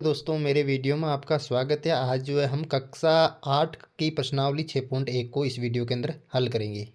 दोस्तों मेरे वीडियो में आपका स्वागत है। आज जो है हम कक्षा 8 की प्रश्नावली 6.1 को इस वीडियो के अंदर हल करेंगे।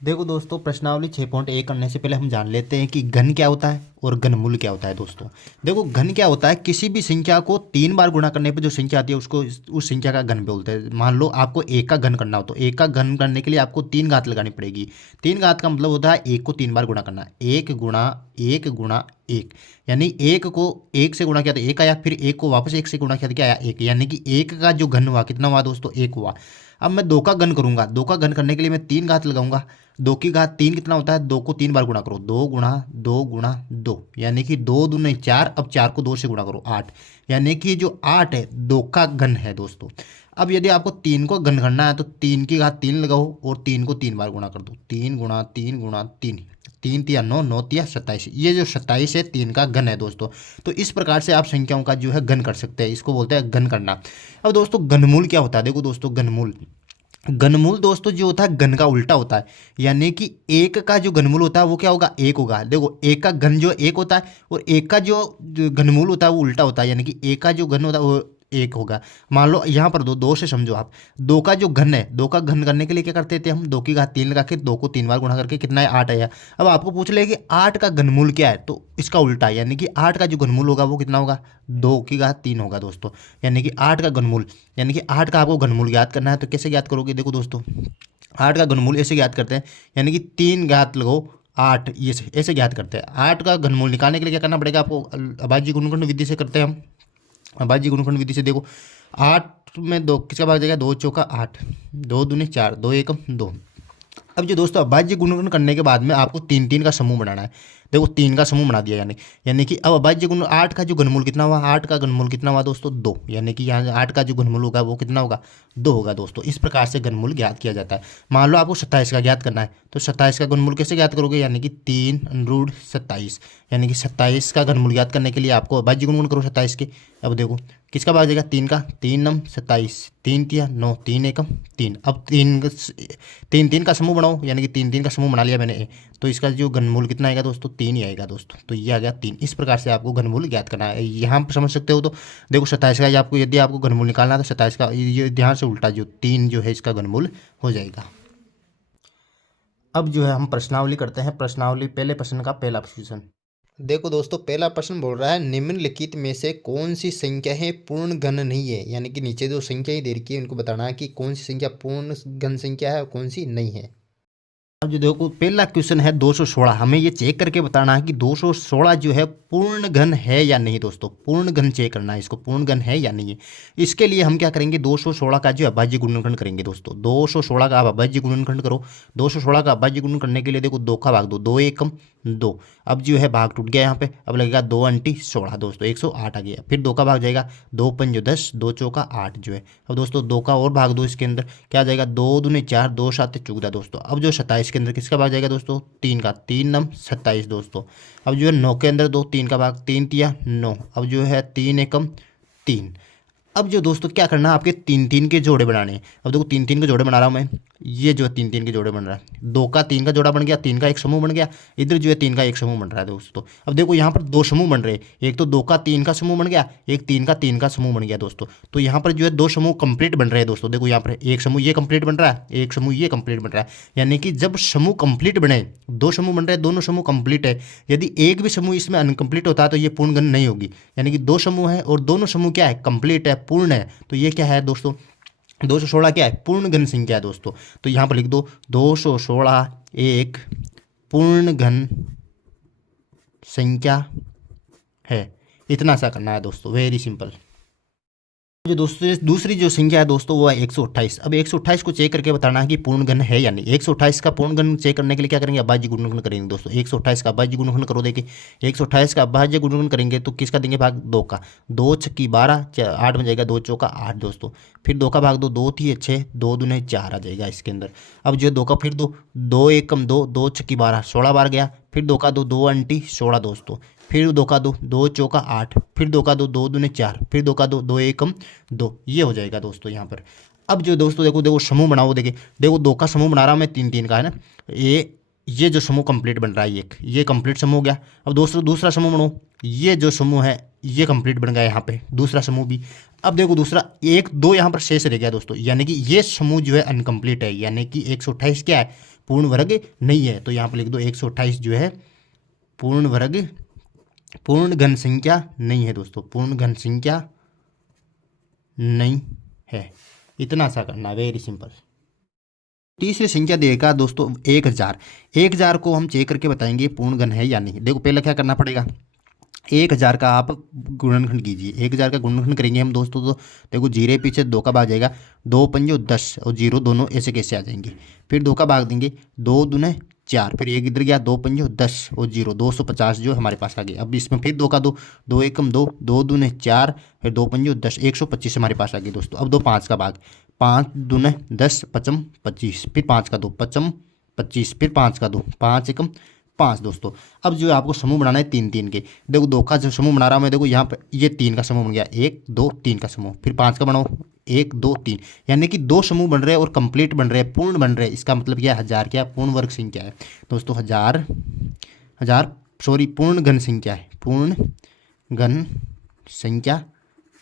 देखो दोस्तों, प्रश्नावली 6.1 करने से पहले हम जान लेते हैं कि घन क्या होता है और घनमूल क्या होता है। दोस्तों देखो, घन क्या होता है, किसी भी संख्या को 3 बार गुणा करने पर जो संख्या आती है उसको उस संख्या का घन बोलते हैं। मान लो आपको 1 का घन करना हो तो 1 का घन करने के लिए आपको 3 घात लगानी पड़ेगी। 3 घात का मतलब होता है 1 को 3 बार गुणा करना। 1 गुणा 1 गुणा 1, यानी 1 को 1 से गुणा किया तो 1 आया, फिर 1 को वापस 1 से गुणा किया तो क्या आया, 1। यानी कि 1 का जो घन हुआ कितना हुआ दोस्तों, 1 हुआ। अब मैं 2 का घन करूंगा। 2 का घन करने के लिए मैं 3 घात लगाऊंगा। 2 की घात 3 कितना होता है, 2 को 3 बार गुणा करो। 2 गुणा 2 गुणा 2, यानी कि 2 दूनी 4। अब 4 को 2 से गुणा करो, 8। यानी कि जो 8 है 2 का घन है दोस्तों। अब यदि आपको 3 को घन करना है तो 3 की घात 3 लगाओ और 3 को 3 बार गुणा कर दो। 3 गुणा 3 गुणा 3, 3 तिया 9, 9 तिया 27। ये जो 27 है 3 का घन है दोस्तों। तो इस प्रकार से आप संख्याओं का जो है घन कर सकते हैं। इसको बोलते हैं घन करना। अब दोस्तों घनमूल क्या होता है, देखो दोस्तों घनमूल, घनमूल दोस्तों जो होता है घन का उल्टा होता है। यानी कि 1 का जो घनमूल होता है वो क्या होगा, 1 होगा। देखो 1 का घन जो 1 होता है और 1 का जो घनमूल होता है वो उल्टा होता है। यानी कि 1 का जो घन होता है वो 1 होगा। मान लो यहाँ पर 2, 2 से समझो आप। 2 का जो घन है, 2 का घन करने के लिए क्या करते थे हम, 2 की घात 3 लगा के 2 को 3 बार गुणा करके कितना है, 8 आया। अब आपको पूछ ले कि 8 का घनमूल क्या है, तो इसका उल्टा है। यानी कि 8 का जो घनमूल होगा वो कितना होगा, 2 की घात 3 होगा दोस्तों। यानी कि 8 का घनमूल, यानी कि 8 का आपको घनमूल ज्ञात करना है तो कैसे ज्ञात करोगे, देखो दोस्तों 8 का घनमूल ऐसे ज्ञात करते हैं। यानी कि 3 घात लगाओ 8, ये ऐसे ज्ञात करते हैं। 8 का घनमूल निकालने के लिए क्या करना पड़ेगा आपको, अभाज्य गुणनखंड विधि से करते हैं हम। अभाज्य गुणनखंड विधि से देखो 8 में 2 किसका भाग जाएगा, 2 चौका 8, 2 दूनी 4, 2 एकम 2। अब जो दोस्तों अभाज्य गुणनखंड करने के बाद में आपको 3 3 का समूह बनाना है। देखो 3 का समूह बना दिया। यानी कि अब अभाज्य गुण 8 का जो घनमूल कितना हुआ, 8 का घनमूल कितना हुआ दोस्तों, 2। यानी कि यहाँ 8 का जो घनमूल होगा वो कितना होगा, 2 होगा दोस्तों। इस प्रकार से घनमूल ज्ञात किया जाता है। मान लो आपको 27 का ज्ञात करना है तो 27 का घनमूल कैसे ज्ञात करोगे, यानी कि 3√27। यानी कि 27 का घनमूल ज्ञात करने के लिए आपको अभाज्य गुणन करो 27 के। अब देखो किसका भाग जाएगा, 3 का, 3 नम 27, 3 तिया 9, 3 एकम 3। अब 3 3 का समूह बनाओ। यानी कि 3 3 का समूह बना लिया मैंने, तो इसका जो घनमूल कितना आएगा दोस्तों, 3 ही आएगा दोस्तों। तो ये आ गया 3। इस प्रकार से आपको घनमूल ज्ञात करना है। यहाँ पर समझ सकते हो। तो देखो 27 का ये आपको, यदि आपको घनमूल निकालना है तो 27 का ये ध्यान से उल्टा जो 3 जो है इसका घनमूल हो जाएगा। अब जो है हम प्रश्नावली करते हैं। प्रश्नावली पहले प्रश्न का पहला क्वेश्चन देखो दोस्तों, पहला प्रश्न बोल रहा है निम्नलिखित में से कौन सी संख्याएं पूर्ण घन नहीं है। यानी कि नीचे जो संख्याएं दे रखी है उनको बताना है कि कौन सी संख्या पूर्ण घन संख्या है और कौन सी नहीं है। अब जो देखो पहला क्वेश्चन है 216। हमें ये चेक करके बताना है कि 216 जो है पूर्ण घन है या नहीं दोस्तों। पूर्ण घन चेक करना है, इसको पूर्ण घन है या नहीं है। इसके लिए हम क्या करेंगे, 216 का जो अभाज्य गुणनखंड करेंगे दोस्तों। 216 का आप अभाज्य गुणनखंड करो। 216 का अभाज्य गुणन करने के लिए देखो 2 का भाग दो, 2 एकम 2। अब जो है भाग टूट गया यहाँ पे। अब लगेगा 2 अंटी 16 दोस्तों, 108 आ गया। फिर 2 का भाग जाएगा, 2 पंजो 10, 2 चौका 8 जो है। अब दोस्तों 2 का और भाग दो इसके अंदर, क्या आ जाएगा, 2 दूनी 4, 2 7 14 दोस्तों। अब जो 27 के अंदर किसका भाग जाएगा दोस्तों, 3 का, 3 नम 27 दोस्तों। अब जो है 9 के अंदर 2, 3 का भाग, 3 तिया 9। अब जो है 3 एकम 3। अब जो दोस्तों क्या करना है, आपके 3 3 के जोड़े बनाने हैं। अब देखो 3 3 के जोड़े बना रहा हूँ मैं। ये जो 3 3 के जोड़े बन रहा है, 2 का 3 का जोड़ा बन गया, 3 का एक समूह बन गया। इधर जो है 3 का एक समूह बन रहा है दोस्तों। अब देखो यहाँ पर 2 समूह बन रहे हैं। एक तो 2 का 3 का समूह बन गया, एक 3 का 3 का समूह बन गया दोस्तों। तो यहाँ पर जो है 2 समूह कंप्लीट बन रहे हैं दोस्तों। देखो यहाँ पर एक समूह ये कंप्लीट बन रहा है, एक समूह ये कंप्लीट बन रहा है। यानी कि जब समूह कंप्लीट बने, 2 समूह बन रहे हैं, दोनों समूह कंप्लीट है। यदि एक भी समूह इसमें अनकंप्लीट होता है तो ये पूर्ण घन नहीं होगी। यानी कि 2 समूह है और दोनों समूह क्या है, कंप्लीट है, पूर्ण है। तो ये क्या है दोस्तों, 216 क्या है, पूर्ण घन संख्या है दोस्तों। तो यहाँ पर लिख दो 216 एक पूर्ण घन संख्या है। इतना सा करना है दोस्तों, वेरी सिंपल। जो दोस्तों दूसरी जो संख्या है दोस्तों वो है 128। अब 128 को चेक करके बताना है कि पूर्ण घन है या नहीं। 128 का पूर्ण घन चेक करने के लिए क्या करेंगे, अभाज्य गुणनखंड करेंगे दोस्तों। 128 का अभाज्य गुणनखंड करो। देखिए 128 का अभाज्य गुणनखंड करेंगे तो किसका देंगे भाग, 2 का। 2 छक्की 12, 8 में जाएगा, 2 चौका 8 दोस्तों। फिर 2 का भाग दो, 2 थी 6, 2 दूने 4 आ जाएगा इसके अंदर। अब जो 2 का फिर 2 एकम 2, 2 छक्की 12, 16 बार गया। फिर 2 का 2, 2 अंटी 16 दोस्तों। फिर 2 का 2, 2 चौका 8। फिर 2 का 2, 2 दूने 4। फिर 2 का 2, 2 एकम 2। ये हो जाएगा दोस्तों यहाँ पर। अब जो दोस्तों देखो देखो समूह बनाओ। देखिए देखो 2 का समूह बना रहा हूँ मैं, 3 3 का है ना। ये जो समूह कंप्लीट बन रहा है, ये कंप्लीट समूह हो गया। अब दोस्तों दूसरा समूह बनाओ। ये जो समूह है ये कंप्लीट बन गया यहाँ पे दूसरा समूह भी। अब देखो दूसरा 1 2 यहाँ पर शेष रह गया दोस्तों, यानी कि ये समूह जो है अनकम्प्लीट है, यानी कि 128 क्या है, पूर्ण वर्ग नहीं है। तो यहाँ पर लिख दो 128 जो है पूर्ण वर्ग, पूर्ण घन संख्या नहीं है दोस्तों, पूर्ण घन संख्या नहीं है। इतना सा करना, वेरी सिंपल। तीसरी संख्या देगा दोस्तों 1000। 1000 को हम चेक करके बताएंगे पूर्ण घन है या नहीं। देखो पहले क्या करना पड़ेगा, 1000 का आप गुणनखंड कीजिए। 1000 का गुणनखंड करेंगे हम दोस्तों तो देखो जीरे पीछे 2 का भाग जाएगा, 2 पंजो 10 और 0 दोनों ऐसे कैसे आ जाएंगे। फिर 2 का भाग देंगे, 2 दूने 4, फिर 1 इधर गया, 2 पंजो 10 और 0 250 जो हमारे पास आ गया। अब इसमें फिर 2 का 2, 2 एकम 2, 2 दूने 4, फिर 2 पंजो 10, 125 हमारे पास आ गई दोस्तों। अब 2 5 का भाग, 5 दूने 10 पचम 25, फिर 5 का 2 पचम 25, फिर 5 का 2 5 एकम 5 दोस्तों। अब जो है आपको समूह बनाना है 3 3 के। देखो 2 का जो समूह बना रहा हूँ मैं, देखो यहाँ पे ये 3 का समूह बन गया, 1 2 3 का समूह। फिर 5 का बनाओ, 1 2 3, यानी कि 2 समूह बन रहे हैं और कंप्लीट बन रहे हैं, पूर्ण बन रहे हैं। इसका मतलब क्या है, 1000 क्या पूर्ण वर्ग संख्या है दोस्तों, हजार सॉरी पूर्ण घन संख्या है, पूर्ण घन संख्या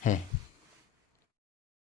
है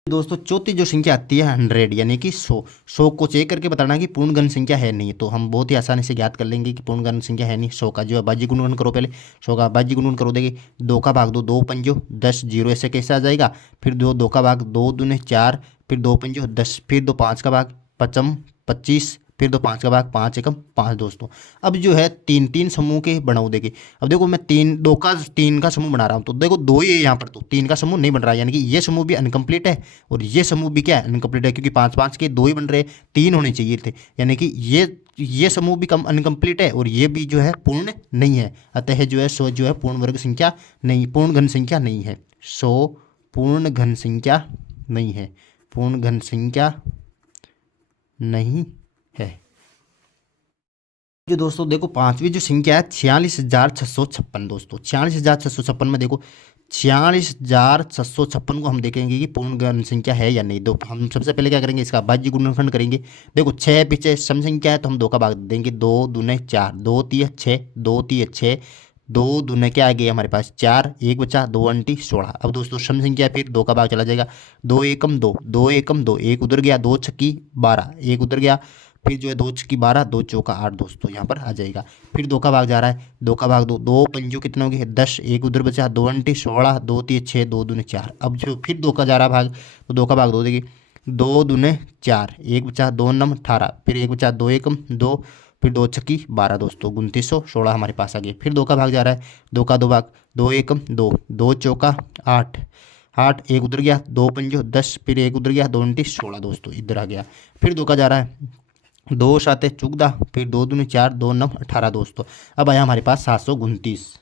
दोस्तों। चौथी जो संख्या आती है 100, यानी कि 100 को चेक करके बताना कि पूर्ण घन संख्या है नहीं। तो हम बहुत ही आसानी से ज्ञात कर लेंगे कि पूर्ण घन संख्या है नहीं। 100 का जो है बाजी गुणन करो, पहले 100 का बाजी गुणन करो, देंगे 2 का भाग 2, 2 पंजो 10, 0 ऐसे कैसे आ जाएगा। फिर 2 का भाग, 2 दूने 4, फिर 2 पंजो 10, फिर 2 5 का भाग पचम 25, फिर 2 5 का भाग 5 एकम 5 दोस्तों। अब जो है 3 3 समूह के बनाओ देंगे। अब देखो मैं 3 का समूह बना रहा हूँ, तो देखो 2 ही है यहाँ पर, तो 3 का समूह नहीं बन रहा है, यानी कि ये समूह भी अनकम्प्लीट है और ये समूह भी क्या है, अनकम्प्लीट है, क्योंकि 5 5 के 2 ही बन रहे हैं, 3 होने चाहिए थे, यानी कि ये समूह भी कम अनकम्प्लीट है और ये भी जो है पूर्ण नहीं है। अतः जो है 100 जो है पूर्ण वर्ग संख्या नहीं, पूर्ण घन संख्या नहीं है। 100 पूर्ण घन संख्या नहीं है, पूर्ण घन संख्या नहीं है। जो दोस्तों देखो पांचवी जो संख्या है 46,656 दोस्तों। 46,656 में देखो 46,656 को हम देखेंगे कि पूर्ण घन संख्या है या नहीं। दो हम सबसे पहले क्या करेंगे, इसका भाज्य गुणनखंड करेंगे। देखो 6 पीछे सम संख्या है तो हम 2 का भाग देंगे, 2 दूने 4, 2 तिया 6, 2 तिया 6, 2 दूने क्या आ गया हमारे पास 4, 1 बचा 2 अंटी 16। अब दोस्तों सम संख्या है, फिर 2 का भाग चला जाएगा, 2 एकम 2, 2 एकम 2, 1 उधर गया, 2 छक्की 12, 1 उधर गया, फिर जो है 2 छक्की 12, 2 चौका 8 दोस्तों यहाँ पर आ जाएगा। फिर 2 का भाग जा रहा है, 2 का भाग 2, 2 पंजो कितने हो गए 10, 1 उधर बचा, 2 अंटी 16, 2 तीन 6, 2 दूने 4। अब जो फिर 2 का जा रहा भाग, तो 2 का भाग 2 देखिए, 2 दूने 4, 1 बचा 2 नम 18, फिर 1 बचा 2 एकम 2, फिर 2 छक्की 12 दोस्तों, 2916 हमारे पास आ गए। फिर 2 का भाग जा रहा है, 2 का 2 भाग, 2 एकम 2, 2 चौका 8, 8 1 उधर गया, 2 पंजो 10, फिर 1 उधर गया, 2 अंटी 16 दोस्तों इधर आ गया। फिर 2 का जा रहा है, 2 साते 14, फिर 2 दूनी 4, 2 9 18 दोस्तों। अब आया हमारे पास 729।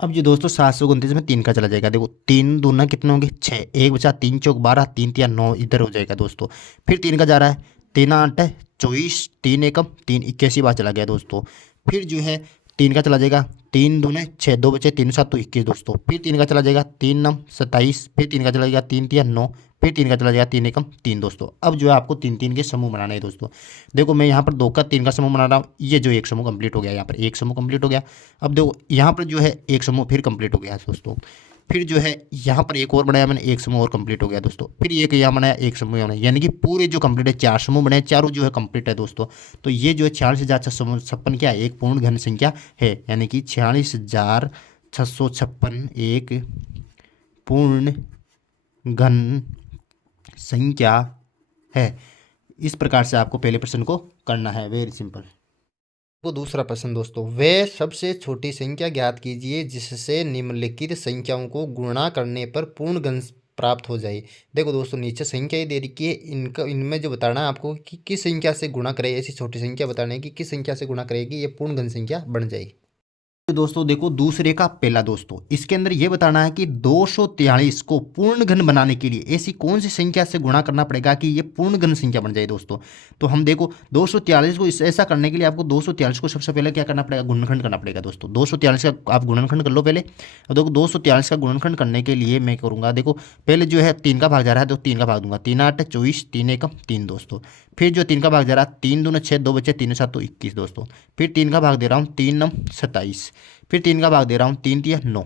अब जो दोस्तों 729 में 3 का चला जाएगा, देखो 3 दूना कितने होंगे 6, 1 बचा 3 चौक 12, 3 तिया 9 इधर हो जाएगा दोस्तों। फिर 3 का जा रहा है, 3 8 24, 3 एकम 3 81 बार चला गया दोस्तों। फिर जो है 3 का चला जाएगा, 3 दूने 6, 2 बचे 3 7 तो 21 दोस्तों। फिर 3 का चला जाएगा, 3 9 27, फिर 3 का चला जाएगा, 3 तिया 9, फिर 3 का चला जाएगा, 3 एकम 3 दोस्तों। अब जो है आपको 3 3 के समूह बनाना है दोस्तों। देखो मैं यहाँ पर 2 का 3 का समूह बना रहा हूँ, ये जो एक समूह कंप्लीट हो गया, यहाँ पर एक समूह कंप्लीट हो गया। अब देखो यहाँ पर जो है एक समूह फिर कंप्लीट हो गया दोस्तों। फिर जो है यहाँ पर एक और बनाया मैंने, एक समूह और कंप्लीट हो गया दोस्तों। फिर एक यहाँ बनाया, एक समूह यहाँ बनाया, यानी कि पूरे जो कंप्लीट है 4 समूह बनाए, चारों जो है कंप्लीट है दोस्तों। तो ये जो है 46,656 क्या है, एक पूर्ण घन संख्या है, यानी कि 46,656 एक पूर्ण घन संख्या है। इस प्रकार से आपको पहले प्रश्न को करना है, वेरी सिंपल। तो दूसरा प्रश्न दोस्तों, वे सबसे छोटी संख्या ज्ञात कीजिए जिससे निम्नलिखित संख्याओं को गुणा करने पर पूर्ण घन प्राप्त हो जाए। देखो दोस्तों नीचे संख्या ही दे रखी है, इनका इनमें जो बताना है आपको कि किस संख्या से गुणा करे, ऐसी छोटी संख्या बताना है कि किस संख्या से गुणा करेगी ये पूर्ण घन संख्या बन जाएगी। दोस्तों देखो दूसरे का पहला दोस्तों, इसके अंदर यह बताना है कि 243 को पूर्ण घन बनाने के लिए ऐसी कौन सी संख्या से गुणा करना पड़ेगा कि ये पूर्ण घन संख्या बन जाए दोस्तों। तो हम देखो 243 को ऐसा करने के लिए आपको 243 को सबसे पहले क्या करना पड़ेगा, गुणनखंड करना पड़ेगा दोस्तों। 243 का आप गुणनखंड कर लो पहले। अब देखो 243 का गुणनखंड करने के लिए मैं करूँगा, देखो पहले जो है 3 का भाग जा रहा है तो 3 का भाग दूंगा, 3 8 24, 3 एकम 3 दोस्तों। फिर जो 3 का भाग जा रहा है, 3 दूना 6, 2 बचे 3 7 तो 21 दोस्तों। फिर 3 का भाग दे रहा हूँ, 3 9 27, फिर 3 का भाग दे रहा हूँ, 3 3 9,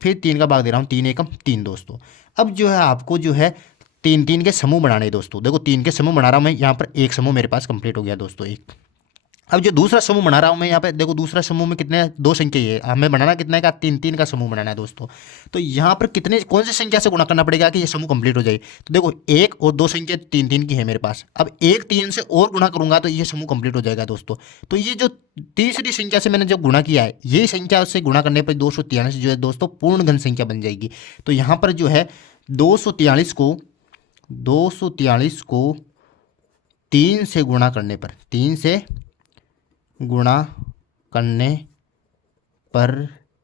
फिर 3 का भाग दे रहा हूँ, 3 एकम 3 दोस्तों। अब जो है आपको जो है 3 3 के समूह बनाने हैं दोस्तों। देखो 3 के समूह बना रहा हूँ मैं, यहाँ पर एक समूह मेरे पास कंप्लीट हो गया दोस्तों, एक। अब जो दूसरा समूह बना रहा हूँ मैं यहाँ पे, देखो दूसरा समूह में कितने दो संख्या ये हमें बनाना कितने का, 3 3 का समूह बनाना है दोस्तों। तो यहाँ पर कितने कौन सी संख्या से गुणा करना पड़ेगा कि ये समूह कंप्लीट हो जाए। तो देखो एक और दो संख्या 3 3 की है मेरे पास, अब एक 3 से और गुणा करूंगा तो ये समूह कंप्लीट हो जाएगा दोस्तों। तो ये जो तीसरी संख्या से मैंने जब गुणा किया है, यही संख्या उससे गुणा करने पर 243 जो है दोस्तों पूर्ण घन संख्या बन जाएगी। तो यहाँ पर जो है 243 को 3 से गुणा करने पर, 3 से गुणा करने पर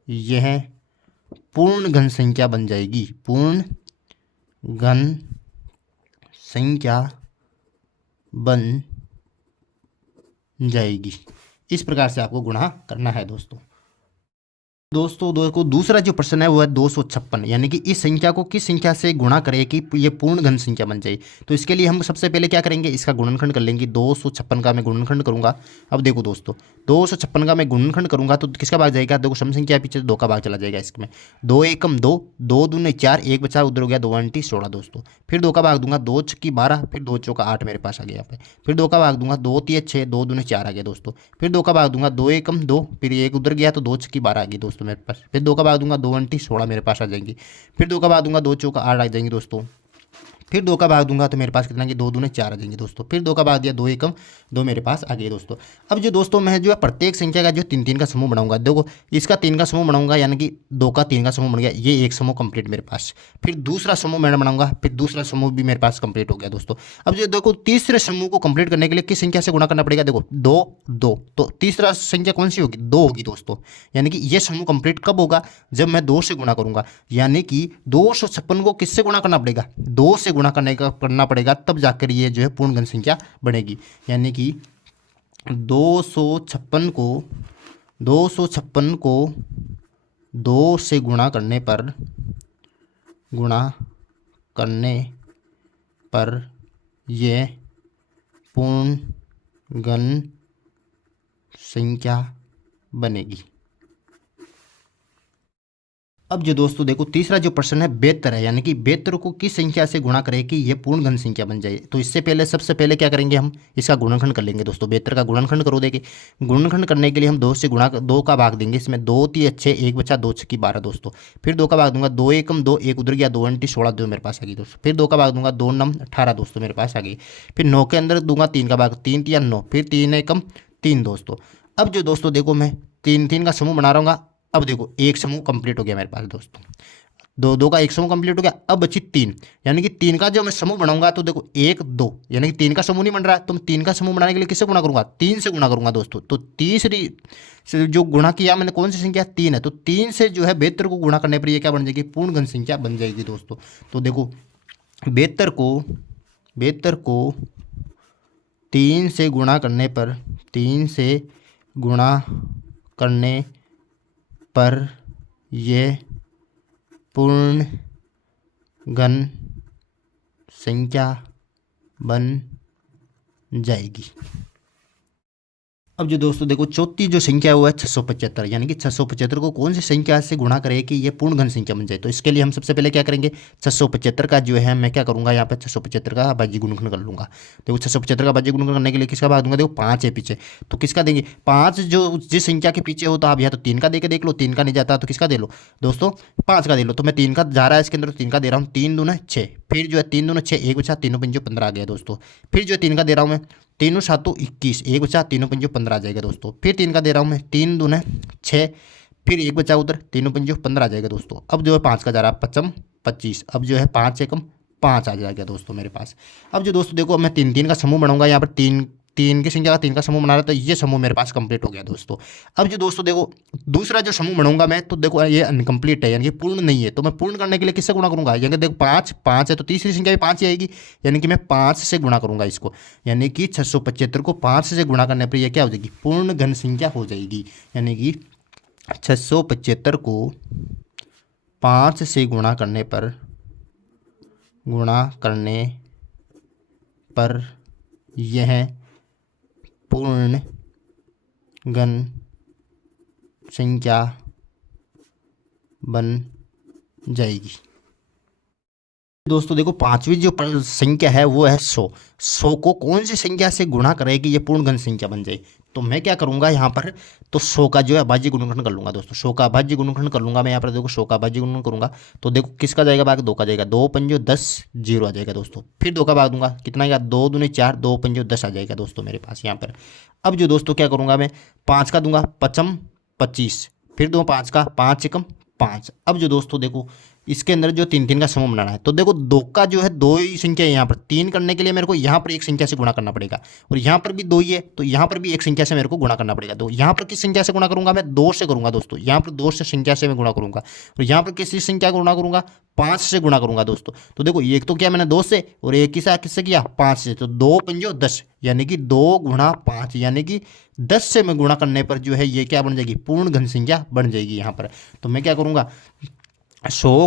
यह पूर्ण घन संख्या बन जाएगी, पूर्ण घन संख्या बन जाएगी। इस प्रकार से आपको गुणा करना है दोस्तों। दोस्तों दूसरा जो प्रश्न है वो है 256, यानी कि इस संख्या को किस संख्या से गुणा करें कि ये पूर्ण घन संख्या बन जाए। तो इसके लिए हम सबसे पहले क्या करेंगे, इसका गुणनखंड कर लेंगे। 256 का मैं गुणनखंड करूंगा। अब देखो दोस्तों 256 का मैं गुणनखंड करूंगा तो किसका भाग जाएगा, देखो सम संख्या पीछे 2 का भाग चला जाएगा इसमें। 2 एकम 2, 2 दूने 4, एक बचा उधर हो गया 2 अंटी 16 दोस्तों। फिर 2 का भाग दूंगा, 2 छक्की 12, फिर 2 चौका 8 मेरे पास आ गया यहाँ पे। फिर 2 का भाग दूंगा, 2 तिया 6, 2 दूने 4 आ गया दोस्तों। फिर 2 का भाग दूंगा, 2 एकम 2, फिर एक उधर गया तो 2 छक्की 12 आ गई दोस्तों मेरे पास। फिर 2 का भाग दूंगा, 2 अंटी 16 मेरे पास आ जाएंगी। फिर 2 का भाग दूंगा, 2 चौका 8 आ जाएंगी दोस्तों। फिर 2 का भाग दूंगा तो मेरे पास कितना, 2 दूने 4 आ जाएंगे दोस्तों। फिर 2 का भाग दिया, 2 एकम 2 मेरे पास आ गए दोस्तों। अब जो दोस्तों मैं जो है प्रत्येक संख्या का जो 3 3 का समूह बनाऊंगा, देखो इसका 3 का समूह बनाऊंगा, यानी कि 2 का 3 का समूह बन गया, ये एक समूह कंप्लीट मेरे पास। फिर दूसरा समूह मैं बनाऊंगा, फिर दूसरा समूह भी मेरे पास कंप्लीट हो गया दोस्तों। अब जो देखो तीसरे समूह को कंप्लीट करने के लिए किस संख्या से गुणा करना पड़ेगा, देखो 2 2, तो तीसरा संख्या कौन सी होगी, 2 होगी दोस्तों। यानी कि ये समूह कंप्लीट कब होगा, जब मैं 2 से गुणा करूंगा। यानी कि 256 को किससे गुणा करना पड़ेगा, 2 से गुणा करना पड़ेगा, तब जाकर ये जो है पूर्ण घन संख्या बनेगी। यानी कि 256 को 2 से गुणा करने पर यह पूर्ण घन संख्या बनेगी। अब जो दोस्तों देखो तीसरा जो प्रश्न है 72 है, यानी कि 72 को किस संख्या से गुणा करें कि ये पूर्ण घन संख्या बन जाए। तो इससे पहले सबसे पहले क्या करेंगे, हम इसका गुणनखंड कर लेंगे दोस्तों। 72 का गुणनखंड करो देंगे। गुणनखंड करने के लिए हम 2 से गुणा 2 का भाग देंगे, इसमें 2 3 अच्छे, एक बचा 2 छक्की 12 दोस्तों। फिर 2 का भाग दूंगा, 2 एकम 2, एक उधर गया 2 अंटी 16 2 मेरे पास आ गई दोस्तों। फिर 2 का भाग दूंगा, 2 नम 18 दोस्तों मेरे पास आ गई। फिर 9 के अंदर दूंगा 3 का भाग, 3 3 9, फिर 3 एकम 3 दोस्तों। अब जो दोस्तों देखो मैं 3 3 का समूह बना रहा हूँ। अब देखो एक समूह कंप्लीट हो गया मेरे पास दोस्तों, 2 2 का एक समूह कंप्लीट हो गया। अब बची 3, यानी कि 3 का जो मैं समूह बनाऊंगा तो देखो 1 2, यानी कि 3 का समूह नहीं बन रहा है, तो मैं 3 का समूह बनाने के लिए किससे गुणा करूंगा, 3 से गुणा करूंगा दोस्तों। तो तीसरी से जो गुणा किया मैंने, कौन सी संख्या 3 है, तो 3 से जो है 72 को गुणा करने पर ये क्या बन जाएगी, पूर्ण घन संख्या बन जाएगी दोस्तों। तो देखो 72 को 3 से गुणा करने पर, 3 से गुणा करने पर यह पूर्ण घन संख्या बन जाएगी। अब जो दोस्तों देखो चौथी जो संख्या है वो है 675, यानी कि 675 को कौन सी संख्या से गुणा करें कि ये पूर्ण घन संख्या बन जाए। तो इसके लिए हम सबसे पहले क्या करेंगे, 675 का जो है मैं क्या करूंगा, यहाँ पे 675 का भाज्य गुणनखंड कर लूंगा। देखो 675 का भाज्य गुणनखंड करने के लिए किसका भाग दूंगा, देखो 5 है पीछे, तो किसका देंगे 5, जो जिस संख्या के पीछे हो तो आप या तो 3 का दे के देख लो, 3 का नहीं जाता तो किसका दे लो दोस्तों, 5 का दे लो। तो मैं 3 का जा रहा है इसके अंदर, 3 का दे रहा हूँ, 3 दूना 6, फिर जो है 3 दूना 6, एक बचा 3 पंजो 15 आ गया दोस्तों। फिर जो 3 का दे रहा हूँ मैं, 3 7 21, एक बचा 3 पंजो 15 आ जाएगा दोस्तों। फिर 3 का दे रहा हूँ मैं, 3 दूना 6, फिर एक बचा उधर 3 पंजो 15 आ जाएगा दोस्तों। अब जो है 5 का जा रहा है 5 25, अब जो है 5 एकम 5 आ जाएगा दोस्तों मेरे पास। अब जो दोस्तों देखो मैं 3 3 का समूह बनाऊंगा, यहाँ पर 3 3 की संख्या का 3 का समूह बना रहा था, ये समूह मेरे पास कंप्लीट हो गया दोस्तों। अब जो दोस्तों देखो दूसरा जो समूह बनाऊंगा मैं, तो देखो ये अनकम्प्लीट है, यानी कि पूर्ण नहीं है, तो मैं पूर्ण करने के लिए किससे गुणा करूंगा, यानी देखो 5 5 है तो तीसरी संख्या भी 5 ही आएगी, यानी कि मैं 5 से गुणा करूंगा इसको। यानी कि 675 को 5 से गुणा करने पर यह क्या हो जाएगी, पूर्ण घन संख्या हो जाएगी। यानी कि 675 को 5 से गुणा करने पर यह पूर्ण घन संख्या बन जाएगी। दोस्तों देखो पांचवी जो संख्या है वो है 100। 100 को कौन सी संख्या से गुणा करें कि ये पूर्णगण संख्या बन जाए? तो मैं क्या करूंगा यहाँ पर, तो 100 का जो है अभाज्य गुणनखंड कर लूंगा दोस्तों। 100 का अभाज्य गुणनखंड कर लूंगा मैं यहाँ पर। देखो 100 का अभाज्य गुणनखंड करूंगा तो देखो किसका जाएगा भाग, 2 का जाएगा। 2 पंजो 10, 0 आ जाएगा दोस्तों। फिर 2 का भाग दूंगा, कितना आएगा, 2 दूनी 4, 2 पंजो 10 आ जाएगा दोस्तों मेरे पास यहाँ पर। अब जो दोस्तों क्या करूंगा मैं, 5 का दूंगा, पचम 25, फिर दो 5 का, 5 एकम 5। अब जो दोस्तों देखो इसके अंदर जो 3 3 का समूह बनाना है, तो देखो 2 का जो है 2 ही संख्या है यहाँ पर। 3 करने के लिए मेरे को यहाँ पर एक संख्या से गुणा करना पड़ेगा, और यहाँ पर भी 2 ही है तो यहाँ पर भी एक संख्या से मेरे को गुणा करना पड़ेगा। तो यहाँ पर किस संख्या से गुणा करूंगा मैं, 2 से करूंगा दोस्तों। यहाँ पर 2 से संख्या से मैं गुणा करूंगा, और यहाँ पर किसी संख्या को गुणा करूंगा, 5 से गुणा करूंगा दोस्तों। तो देखो एक तो क्या मैंने 2 से, और एक किससे किया, 5 से। तो 2 पंजो 10, यानी कि 2 गुणा 5, यानी कि 10 से मैं गुणा करने पर जो है ये क्या बन जाएगी, पूर्ण घन संख्या बन जाएगी यहाँ पर। तो मैं क्या करूँगा, 100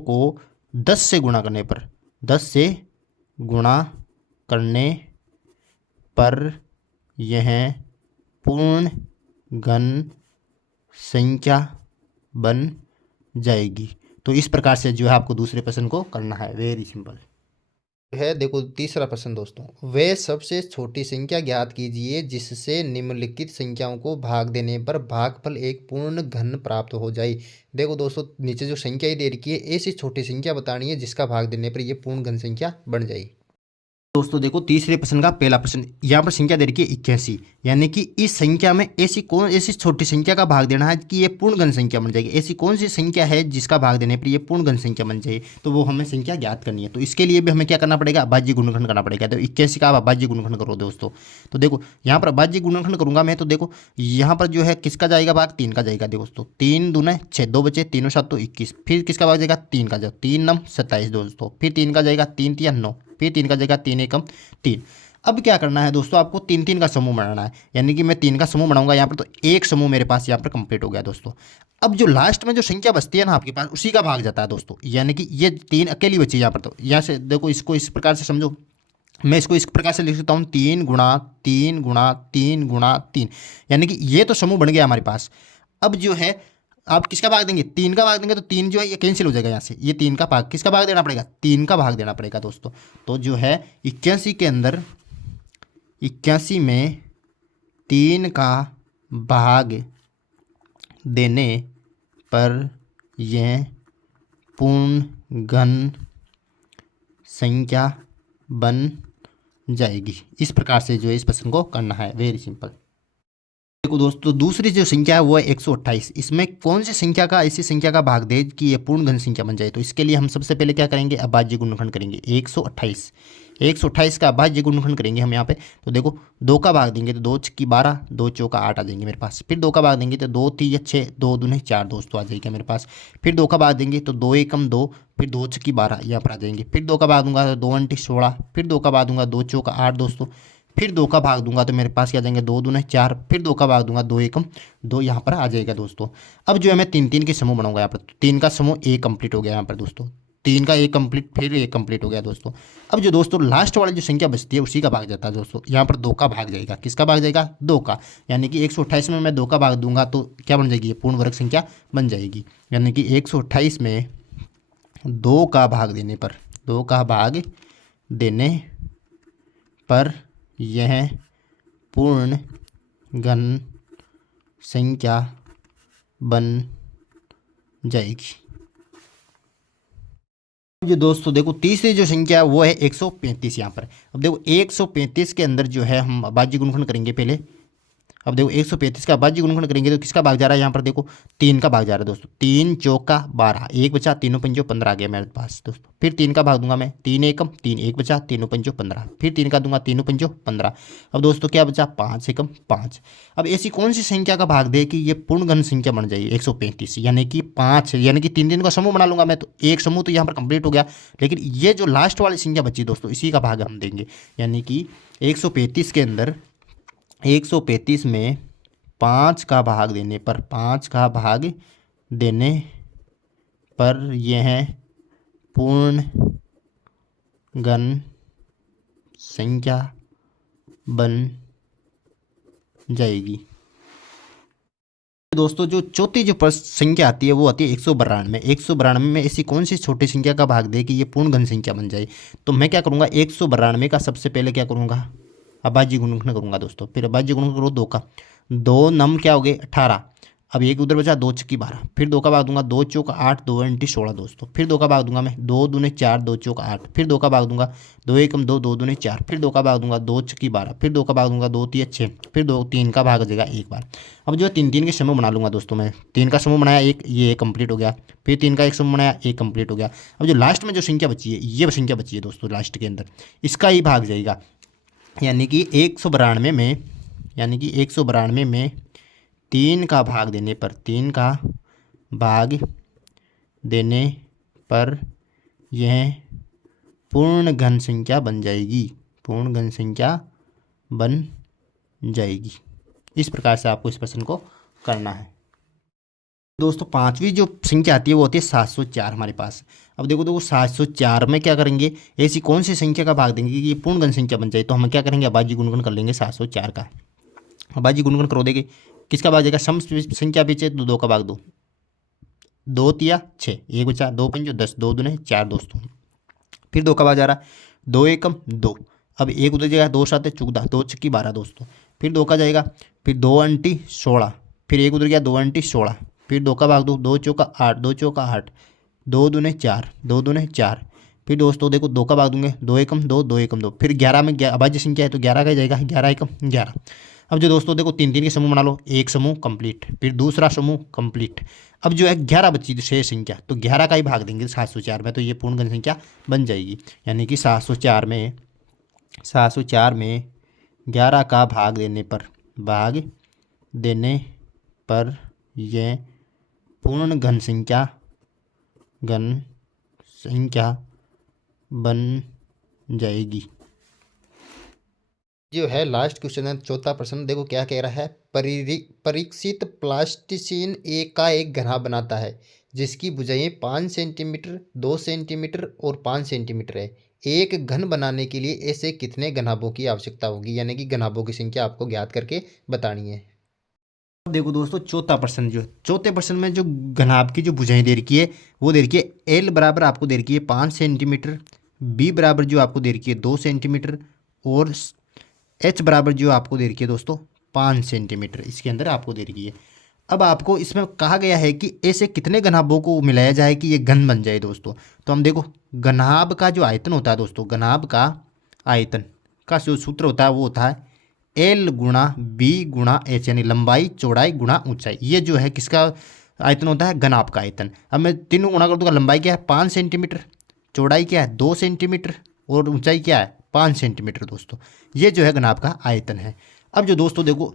को 10 से गुणा करने पर, 10 से गुणा करने पर यह पूर्ण घन संख्या बन जाएगी। तो इस प्रकार से जो है आपको दूसरे प्रश्न को करना है, वेरी सिंपल है। देखो तीसरा प्रश्न दोस्तों, वे सबसे छोटी संख्या ज्ञात कीजिए जिससे निम्नलिखित संख्याओं को भाग देने पर भागफल एक पूर्ण घन प्राप्त हो जाए। देखो दोस्तों नीचे जो संख्या ही दे रखी है, ऐसी छोटी संख्या बतानी है जिसका भाग देने पर ये पूर्ण घन संख्या बन जाए। दोस्तों देखो तीसरे प्रश्न का पहला प्रश्न, यहाँ पर संख्या दे रखी है 81, यानी कि इस संख्या में ऐसी छोटी संख्या का भाग देना है कि ये पूर्ण घन संख्या बन जाएगी। ऐसी कौन सी संख्या है जिसका भाग देने पर ये पूर्ण घन संख्या बन जाए, तो वो हमें संख्या ज्ञात करनी है। तो इसके लिए भी हमें क्या करना पड़ेगा, अभाज्य गुणनखंड करना पड़ेगा। तो 81 का अभाज्य गुणनखंड करो दोस्तों। तो देखो यहाँ पर अभाज्य गुणनखंड करूंगा मैं, तो देखो यहाँ पर जो है किसका जाएगा भाग, 3 का जाएगा दोस्तों। 3 दूना 6, 2 बचे, 3 7 तो 21, फिर किसका भाग जाएगा, 3 का जाएगा, 3 9 27 दोस्तों, फिर 3 का जाएगा, 3 3 9, फिर 3 का जगह 3 एकम 3। अब क्या करना है दोस्तों, आपको 3 3 का समूह बनाना है, यानी कि मैं 3 का समूह बनाऊंगा यहाँ पर। तो एक समूह मेरे पास यहाँ पर कंप्लीट हो गया दोस्तों। अब जो लास्ट में जो संख्या बचती है ना आपके पास, उसी का भाग जाता है दोस्तों, यानी कि ये 3 अकेली बची यहाँ पर। तो यहाँ से देखो इसको इस प्रकार से समझो, मैं इसको इस प्रकार से लिख सकता हूँ, 3 गुणा 3 गुणा 3 गुणा 3, यानी कि ये तो समूह बन गया हमारे पास। अब जो है आप किसका भाग देंगे, 3 का भाग देंगे, तो 3 जो है ये कैंसिल हो जाएगा यहाँ से। ये 3 का भाग किसका भाग देना पड़ेगा, 3 का भाग देना पड़ेगा दोस्तों। तो जो है 81 के अंदर, 81 में 3 का भाग देने पर यह पूर्ण घन संख्या बन जाएगी। इस प्रकार से जो है इस प्रश्न को करना है, वेरी सिंपल। देखो दोस्तों दूसरी जो संख्या है वो है 128। इसमें कौन सी संख्या का ऐसी संख्या का भाग दे कि ये पूर्ण घन संख्या बन जाए, तो इसके लिए हम सबसे पहले क्या करेंगे, अभाज्य गुणनखंड करेंगे। 128 का अभाज्य गुणनखंड करेंगे हम यहाँ पे। तो देखो 2 का भाग देंगे तो 2 छक्की 12, 2 चौका 8 आ जाएंगे मेरे पास। फिर 2 का भाग देंगे तो 2 3 6, 2 दूनी 4 दोस्तों आ जाएगा मेरे पास। फिर 2 का भाग देंगे तो 2 एकम 2, फिर 2 छक्की 12 यहाँ पर आ जाएंगे। फिर 2 का भाग दूंगा तो 2 अंटी 16, फिर 2 का भाग दूंगा 2 चौका 8 दोस्तों। फिर 2 का भाग दूंगा तो मेरे पास क्या जाएंगे, 2 दूना 4, फिर 2 का भाग दूंगा 2 एकम 2 यहाँ पर आ जाएगा दोस्तों। अब जो है मैं 3 3 के समूह बनाऊंगा यहाँ पर। 3 का समूह एक कंप्लीट हो गया यहाँ पर दोस्तों, 3 का एक कंप्लीट, फिर एक कंप्लीट हो गया दोस्तों। अब जो दोस्तों लास्ट वाली जो संख्या बचती है उसी का भाग जाता है दोस्तों। यहाँ पर 2 का भाग जाएगा, किसका भाग जाएगा, 2 का, यानी कि 128 में मैं 2 का भाग दूंगा तो क्या बन जाएगी, पूर्ण वर्ग संख्या बन जाएगी। यानी कि 128 में 2 का भाग देने पर, 2 का भाग देने पर यह पूर्ण घन संख्या बन जाएगी। जो दोस्तों देखो तीसरी जो संख्या है वो है 135 यहाँ पर। अब देखो 135 के अंदर जो है हम अभाज्य गुणनखंड करेंगे पहले। अब देखो 135 का अभाज्य गुणनखंड करेंगे तो किसका भाग जा रहा है यहाँ पर, देखो 3 का भाग जा रहा है दोस्तों। 3 चौका 12, एक बचा, 3 पंजो 15 आ गया मेरे पास दोस्तों। फिर 3 का भाग दूंगा मैं, 3 एकम 3, एक बचा, 3 पंजो 15, फिर 3 का दूंगा, 3 पंजो 15। अब दोस्तों क्या बचा, 5 एकम 5। अब ऐसी कौन सी संख्या का भाग दे कि ये पूर्ण घन संख्या बन जाएगी 135, यानी कि 5, यानी कि 3 का समूह बना लूंगा मैं। तो एक समूह तो यहाँ पर कंप्लीट हो गया, लेकिन ये जो लास्ट वाली संख्या बची दोस्तों इसी का भाग हम देंगे। यानी कि 135 के अंदर 135 में 5 का भाग देने पर, 5 का भाग देने पर यह पूर्ण घन संख्या बन जाएगी। दोस्तों जो चौथी जो संख्या आती है वो आती है 192। 192 में ऐसी कौन सी छोटी संख्या का भाग दे कि ये पूर्ण घन संख्या बन जाए। तो मैं क्या करूँगा, 192 का सबसे पहले क्या करूँगा, अभाज्य गुणनखंड करूँगा दोस्तों। फिर अभाज्य गुणनखंड करो 2 का, 2 नम क्या हो गए 18, अब एक उधर बचा 2 छक्की 12, फिर 2 का भाग दूंगा 2 चौक 8, 2 अंटी 16 दोस्तों। फिर 2 का भाग दूंगा मैं 2 दूने 4, 2 चौक 8, फिर 2 का भाग दूंगा 2 एकम 2, 2 दूने 4, फिर 2 का भाग दूंगा 2 छक्की 12, फिर 2 का भाग दूंगा 2 तिया 6, फिर 2 3 का भाग देगा एक बार। अब जो है 3 3 के समूह बना लूंगा दोस्तों। मैं 3 का समूह बनाया एक, ये कंप्लीट हो गया, फिर 3 का एक समूह बनाया एक कंप्लीट हो गया। अब जो लास्ट में जो संख्या बची है, ये संख्या बची है दोस्तों लास्ट के अंदर, इसका ही भाग जाएगा। यानी कि 192 में, यानी कि 192 में 3 का भाग देने पर, 3 का भाग देने पर यह पूर्ण घन संख्या बन जाएगी, पूर्ण घन संख्या बन जाएगी। इस प्रकार से आपको इस प्रश्न को करना है दोस्तों। पांचवी जो संख्या आती है वो होती है 704 हमारे पास। अब देखो 704 में क्या करेंगे, ऐसी कौन सी संख्या का भाग देंगे कि ये पूर्ण घन संख्या बन जाए। तो हम क्या करेंगे, अभाज्य गुणनखंड कर लेंगे 704 का। अभाज्य गुणनखंड करो देंगे, किसका भाग जाएगा, सम संख्या पीछे तो 2 का भाग 2, 2 तिया 6, एक बचा 2 पंजो 10, 2 दूने 4 दोस्तों। फिर 2 का भाग जा रहा 2 एकम 2, अब एक उधर जाएगा 2 7 14, 2 छक्की 12 दोस्तों। फिर 2 का जाएगा, फिर 2 अंटी 16, फिर एक उधर गया 2 अंटी 16, फिर 2 का भाग 2, 2 चौका 8, 2 चौका 8, 2 दूने 4, 2 दूने 4। फिर दोस्तों देखो 2 का भाग दूंगे 2 एकम 2, 2 एकम 2, फिर 11 में अभाज्य संख्या है तो 11 का जाएगा, 11 एकम 11। अब जो दोस्तों देखो 3 3 के समूह बना लो, एक समूह कंप्लीट, फिर दूसरा समूह कंप्लीट। अब जो है 11 बची शेष संख्या, तो 11 का ही भाग देंगे 704 में, तो ये पूर्ण घन संख्या बन जाएगी। यानी कि 704 में 11 का भाग देने पर यह पूर्ण घन संख्या बन जाएगी। जो है लास्ट क्वेश्चन है, चौथा प्रश्न। देखो क्या कह रहा है, परीक्षित प्लास्टिसीन का एक घना बनाता है जिसकी भुजाएं 5 सेंटीमीटर, 2 सेंटीमीटर और 5 सेंटीमीटर है। एक घन बनाने के लिए ऐसे कितने घनाभों की आवश्यकता होगी, यानी कि घनाभों की संख्या आपको ज्ञात करके बतानी है। देखो दोस्तों चौथा प्रश्न, जो चौथे प्रश्न में जो घनाभ की जो भुजाएं दे रखी है वो दे रखी है, एल बराबर आपको दे रखी है 5 सेंटीमीटर, बी बराबर जो आपको दे रखी है 2 सेंटीमीटर, और एच बराबर जो आपको दे रखी है दोस्तों 5 सेंटीमीटर इसके अंदर आपको दे रखी है। अब आपको इसमें कहा गया है कि ऐसे कितने घनाभों को मिलाया जाए कि ये घन बन जाए दोस्तों। तो हम देखो घनाभ का जो आयतन होता है दोस्तों, घनाभ का आयतन का जो सूत्र होता है वो होता है एल गुणा बी गुणा एच, यानी लंबाई चौड़ाई गुणा ऊंचाई। ये जो है किसका आयतन होता है, घनाभ का आयतन। अब मैं तीनों गुणा कर दूंगा, लंबाई क्या है 5 सेंटीमीटर, चौड़ाई क्या है 2 सेंटीमीटर और ऊंचाई क्या है 5 सेंटीमीटर दोस्तों। ये जो है घनाभ का आयतन है। अब जो दोस्तों देखो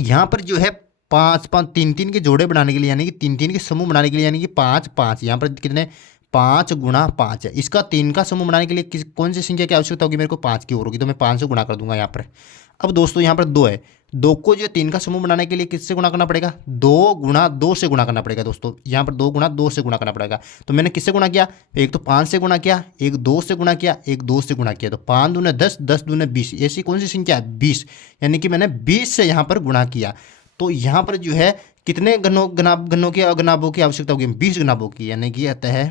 यहाँ पर जो है 5 5 3 3 के जोड़े बनाने के लिए, यानी कि 3 3 के समूह बनाने के लिए, यानी कि 5 5, यहाँ पर कितने 5 गुणा 5 है। इसका 3 का समूह बनाने के लिए कौन सी संख्या की आवश्यकता होगी, मेरे को 5 की और होगी, तो मैं 5 से गुणा कर दूंगा यहाँ पर। अब दोस्तों यहाँ पर 2 है, 2 को जो 3 का समूह बनाने के लिए किससे गुणा करना पड़ेगा, 2 गुणा 2 से गुणा करना पड़ेगा दोस्तों। यहाँ पर 2 गुणा 2 से गुणा करना पड़ेगा। तो मैंने किससे गुणा किया, एक तो 5 से गुणा किया, एक 2 से गुणा किया, एक 2 से गुणा किया, तो 5 दूने 10, 10 दूने 20, ऐसी कौन सी संख्या है 20, यानी कि मैंने 20 से यहाँ पर गुणा किया। तो यहाँ पर जो है कितने घनाभों की आवश्यकता होगी, 20 घनाभों की, यानी कि अतः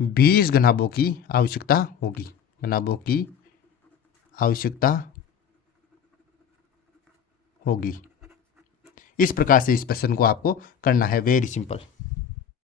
20 घनाभों की आवश्यकता होगी, घनाभों की आवश्यकता होगी। इस प्रकार से इस प्रश्न को आपको करना है, वेरी सिंपल।